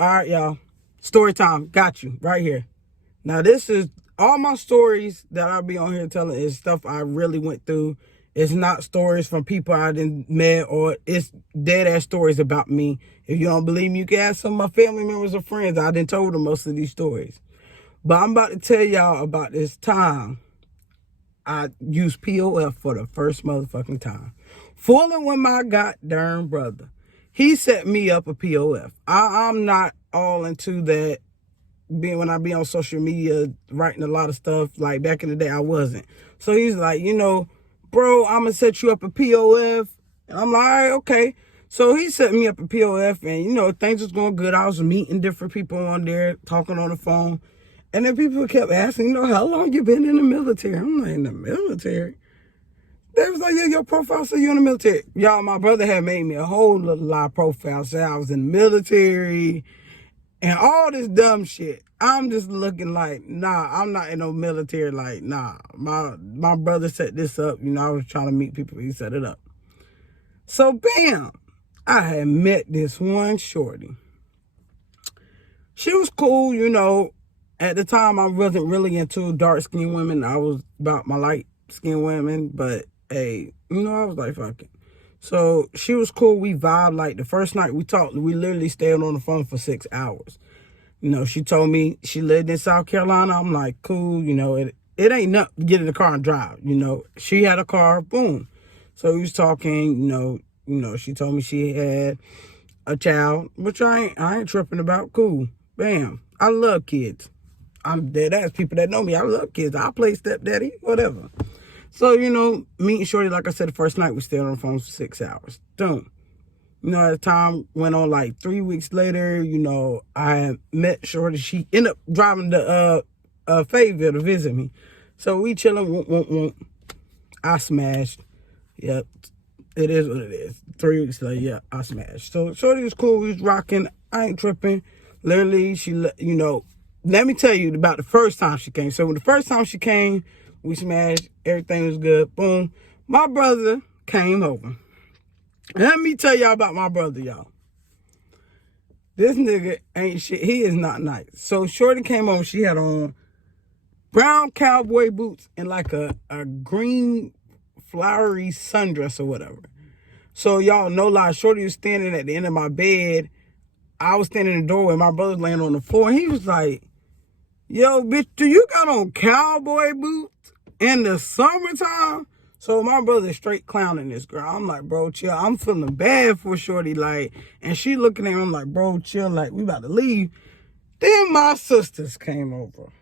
All right, y'all. Story time. Got you right here. Now, this is all my stories that I'll be on here telling is stuff I really went through. It's not stories from people I didn't met, or it's dead ass stories about me. If you don't believe me, you can ask some of my family members or friends. I done told them most of these stories. But I'm about to tell y'all about this time I used POF for the first motherfucking time. Fooling with my goddamn brother. He set me up a POF. I'm not all into that. When I be on social media writing a lot of stuff, like back in the day, I wasn't. So he's like, bro, I'm gonna set you up a POF. And I'm like, all right, okay. So he set me up a POF, and things was going good. I was meeting different people on there, talking on the phone. And then people kept asking, how long you been in the military? I'm like, in the military? They was like, yeah, your profile said you in the military. Y'all, my brother had made me a whole little lie profile, said I was in the military and all this dumb shit. I'm just looking like, nah, I'm not in no military. Like, nah, my brother set this up. I was trying to meet people. He set it up. So, bam, I had met this one shorty. She was cool, At the time, I wasn't really into dark-skinned women. I was about my light-skinned women. But, hey, I was like, fuck it. So, she was cool. We vibed. Like, the first night we talked, we literally stayed on the phone for 6 hours. She told me she lived in South Carolina. I'm like, cool. It ain't nothing to get in the car and drive. She had a car. Boom. So, we was talking, she told me she had a child, which I ain't tripping about. Cool. Bam. I love kids. I'm dead ass. People that know me, I love kids. I play stepdaddy, whatever. So, meeting shorty, like I said, the first night we stayed on the phone for 6 hours. Done. As time went on, like 3 weeks later, I met shorty. She ended up driving to Fayetteville to visit me. So we chilling. I smashed. Yep. It is what it is. 3 weeks later, yeah, I smashed. So shorty was cool. We was rocking. I ain't tripping. Literally, let me tell you about the first time she came. So when the first time she came, we smashed. Everything was good. Boom. My brother came over. Let me tell y'all about my brother, y'all. This nigga ain't shit. He is not nice. So shorty came over. She had on brown cowboy boots and like a green flowery sundress or whatever. So y'all, no lie, shorty was standing at the end of my bed. I was standing in the doorway. My brother was laying on the floor. And he was like, yo, bitch, do you got on cowboy boots in the summertime? So my brother's straight clowning this girl. I'm like, bro, chill. I'm feeling bad for shorty, like, and she looking at me. I'm like, bro, chill, like, we about to leave. Then my sisters came over.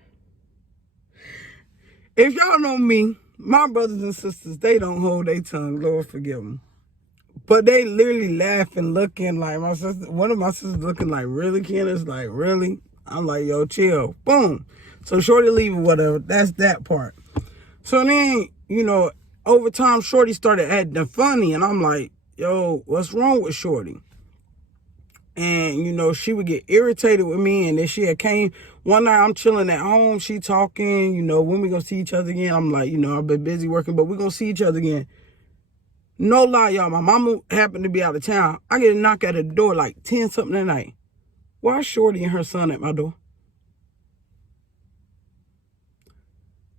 If y'all know me, my brothers and sisters, they don't hold their tongue. Lord forgive them. But they literally laughing, looking like one of my sisters looking like, really, Kenneth? Like, really? I'm like, yo, chill. Boom. So shorty leaving, whatever. That's that part. So then, over time, shorty started acting funny. And I'm like, yo, what's wrong with shorty? And, she would get irritated with me. And then she had came. One night, I'm chilling at home. She talking, when we going to see each other again? I'm like, I've been busy working, but we're going to see each other again. No lie, y'all. My mama happened to be out of town. I get a knock at the door like 10 something at night. Why shorty and her son at my door?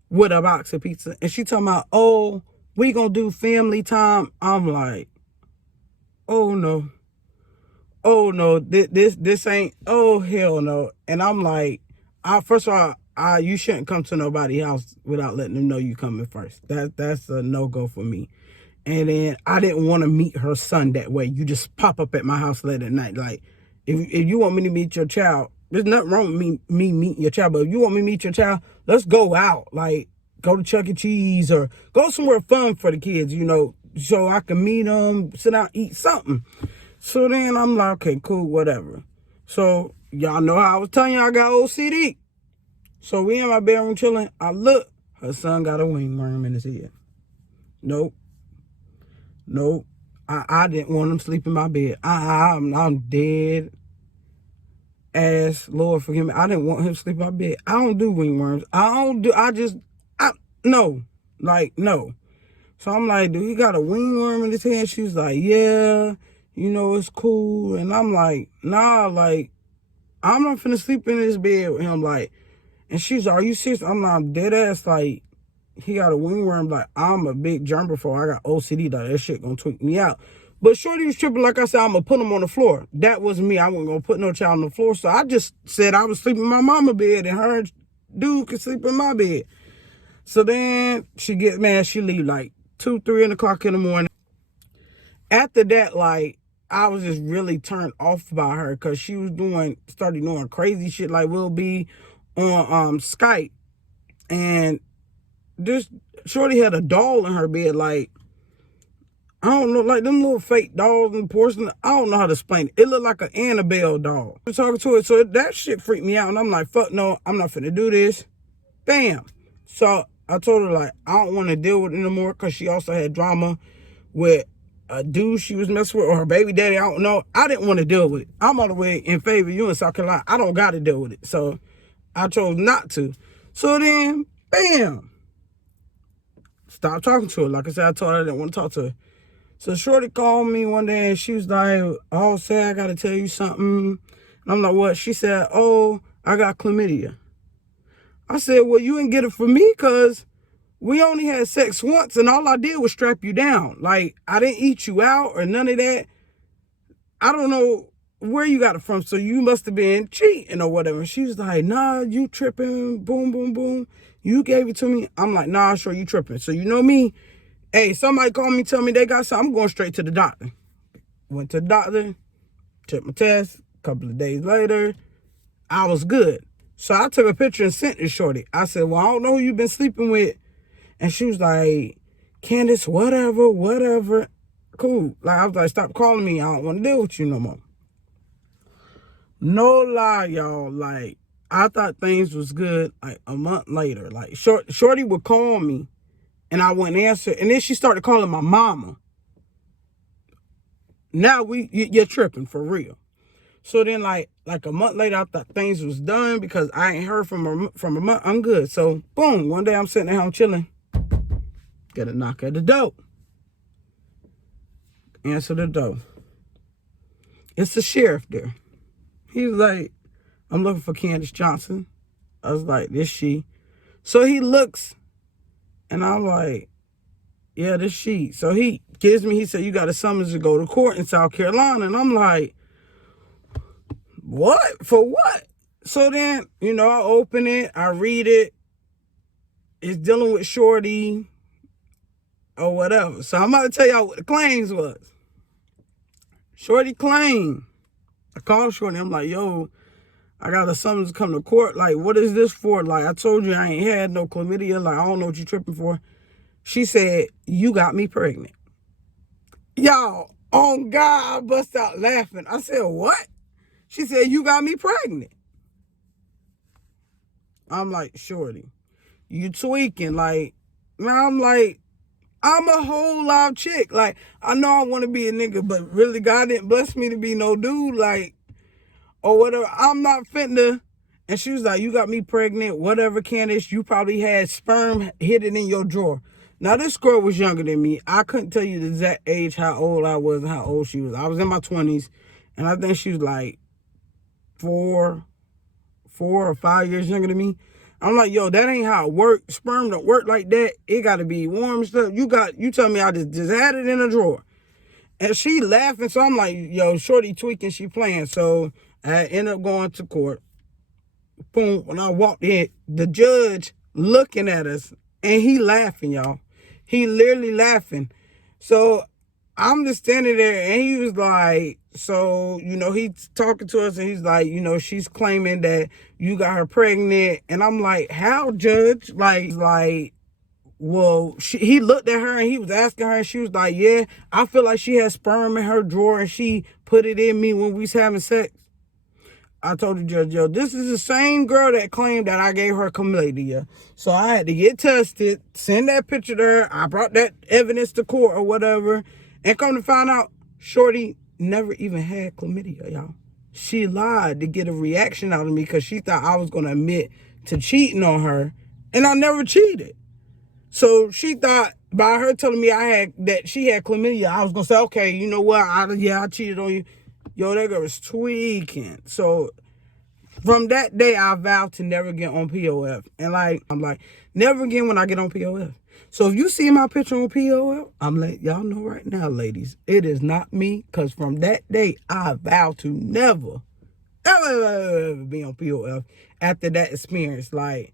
With a box of pizza. And she talking about, oh, we gonna do family time. I'm like, oh no. Oh no, this ain't, oh hell no. And I'm like, first of all, you shouldn't come to nobody's house without letting them know you coming first. That's a no-go for me. And then I didn't want to meet her son that way. You just pop up at my house late at night. Like, if you want me to meet your child, there's nothing wrong with me meeting your child. But if you want me to meet your child, let's go out. Like, go to Chuck E. Cheese or go somewhere fun for the kids, so I can meet them, sit down, eat something. So then I'm like, okay, cool, whatever. So y'all know how I was telling y'all I got OCD. So we in my bedroom chilling. I look, her son got a wingworm in his head. Nope. I didn't want him to sleep in my bed. I'm dead ass. Lord forgive me. I didn't want him to sleep in my bed. I don't do wingworms. No. So I'm like, dude, he got a wingworm in his head? She's like, yeah, it's cool. And I'm like, nah, like, I'm not finna sleep in this bed with him. Like, and she's like, are you serious? I'm not dead ass. Like, he got a wingworm. Like, I'm a big germaphobe. I got OCD. Like, that shit gonna tweak me out. But Shorty was tripping. Like I said, I'm gonna put him on the floor. That was me. I wasn't gonna put no child on the floor. So I just said I was sleeping in my mama bed and her dude could sleep in my bed. So then she gets mad. She leave like 2, 3 o'clock in the morning. After that, like, I was just really turned off by her because she was started doing crazy shit. Like, we'll be on Skype and this Shorty had a doll in her bed. Like, I don't know, like them little fake dolls and porcelain. I don't know how to explain it. It looked like an Annabelle doll. I was talking to it, so that shit freaked me out. And I'm like, fuck no, I'm not finna do this. Bam. So I told her, like, I don't want to deal with it anymore because she also had drama with a dude she was messing with or her baby daddy. I don't know. I didn't want to deal with it. I'm all the way in favor of you in South Carolina. I don't got to deal with it. So I chose not to. So then, bam. Stopped talking to her. Like I said, I told her I didn't want to talk to her. So Shorty called me one day and she was like, oh, say I got to tell you something. And I'm like, what? She said, oh, I got chlamydia. I said, well, you didn't get it from me because we only had sex once and all I did was strap you down. Like, I didn't eat you out or none of that. I don't know where you got it from. So you must have been cheating or whatever. She was like, nah, you tripping. Boom, boom, boom. You gave it to me. I'm like, nah, sure, you tripping. So you know me. Hey, somebody called me, tell me they got something. I'm going straight to the doctor. Went to the doctor, took my test. A couple of days later, I was good. So I took a picture and sent it to Shorty. I said, well, I don't know who you've been sleeping with. And she was like, Candace, whatever. Cool. Like, I was like, stop calling me. I don't want to deal with you no more. No lie, y'all. Like, I thought things was good like a month later. Like, Shorty would call me. And I wouldn't answer. And then she started calling my mama. Now you're tripping for real. So then like a month later, I thought things was done because I ain't heard from a month. I'm good. So boom, one day I'm sitting at home chilling. Get a knock at the door. Answer the door. It's the sheriff there. He's like, I'm looking for Candace Johnson. I was like, this she. So he looks. And I'm like, yeah, this she. So he said, you got a summons to go to court in South Carolina. And I'm like, what? For what? So then, I open it, I read it. It's dealing with Shorty or whatever. So I'm about to tell y'all what the claims was. Shorty claimed. I called Shorty. I'm like, yo, I got a summons to come to court. Like, what is this for? Like, I told you I ain't had no chlamydia. Like, I don't know what you tripping for. She said, you got me pregnant. Y'all, on God, I bust out laughing. I said, what? She said, you got me pregnant. I'm like, Shorty, you tweaking. Like, now I'm like, I'm a whole live chick. Like, I know I want to be a nigga, but really God didn't bless me to be no dude. Like, or whatever. I'm not finna. And she was like, you got me pregnant, whatever, Candace. You probably had sperm hidden in your drawer. Now, this girl was younger than me. I couldn't tell you the exact age, how old I was and how old she was. I was in my 20s, and I think she was like 4 or 5 years younger than me. I'm like, yo, that ain't how it works. Sperm don't work like that. It got to be warm and stuff. You tell me I just had it in a drawer. And she laughing, so I'm like, yo, Shorty tweaking, she playing. So I ended up going to court. Boom, when I walked in, the judge looking at us, and he laughing, y'all. He literally laughing. So I'm just standing there, and he was like, so, he's talking to us, and he's like, she's claiming that you got her pregnant. And I'm like, how, judge? Like, well, he looked at her, and he was asking her, and she was like, yeah, I feel like she had sperm in her drawer, and she put it in me when we was having sex. I told the judge, yo, this is the same girl that claimed that I gave her chlamydia. So I had to get tested, send that picture to her. I brought that evidence to court or whatever. And come to find out, Shorty never even had chlamydia, y'all. She lied to get a reaction out of me because she thought I was going to admit to cheating on her. And I never cheated. So she thought by her telling me that she had chlamydia, I was going to say, okay, you know what? I cheated on you. Yo, that girl was tweaking. So From that day, I vowed to never get on POF. And like, I'm like, never again when I get on POF. So if you see my picture on POF, I'm letting y'all know right now, ladies, it is not me. Because from that day, I vowed to never, ever be on POF after that experience. Like,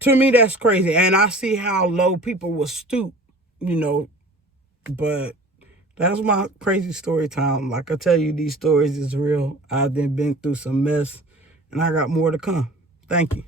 to me, that's crazy. And I see how low people will stoop, you know, but that's my crazy story time. Like I tell you, these stories is real. I've been through some mess, and I got more to come. Thank you.